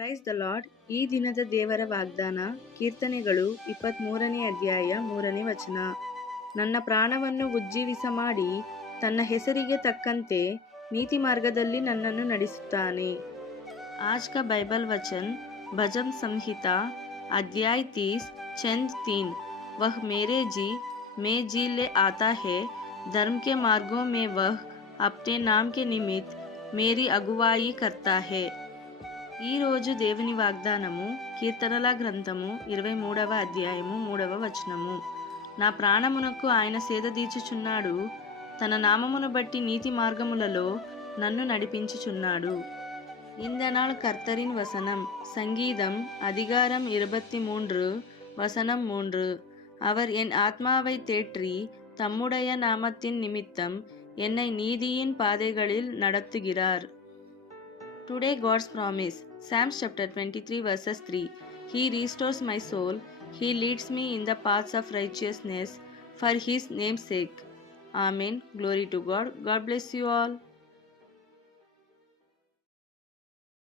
Praise the lord. ಈ ದಿನದ ದೇವರ ವಾಗ್ದಾನ ಕೀರ್ತನೆಗಳು 23ನೇ ಅಧ್ಯಾಯ 3ನೇ ವಚನ. ನನ್ನ ಪ್ರಾಣವನ್ನು ಉಜ್ಜೀವಿಸ ಮಾಡಿ ತನ್ನ ಹೆಸರಿಗೆ ತಕ್ಕಂತೆ ನೀತಿ ಮಾರ್ಗದಲ್ಲಿ ನನ್ನನ್ನು ನಡೆಸುತ್ತಾನೆ. आज का बाइबल वचन भजन संहिता अध्याय 30 छंद 3। वह मेरे जी मैं जी ले आता है, धर्म के मार्गों में वह अपने नाम के निमित्त मेरी अगुवाई करता है. ఈ రోజు దేవుని వాగ్దానము కీర్తనల గ్రంథము 23వ అధ్యాయము 3వ వచనము. నా ప్రాణమునకు ఆయన సేద తీర్చుచున్నాడు, తన నామమును బట్టి నీతి మార్గములలో నన్ను నడిపించుచున్నాడు. இந்த நாள் கர்த்தரின் வசனம். சங்கீதம் அதிகாரம் 23 வசனம் 3. அவர் என் ஆத்மாவை தேற்றி தம்முடைய நாமத்தின் நிமித்தம் என்னை நீதியின் பாதைகளில் நடத்துகிறார். Today God's promise. Psalms chapter 23 verses 3. He restores my soul. He leads me in the paths of righteousness for his name's sake. Amen. Glory to God. God bless you all.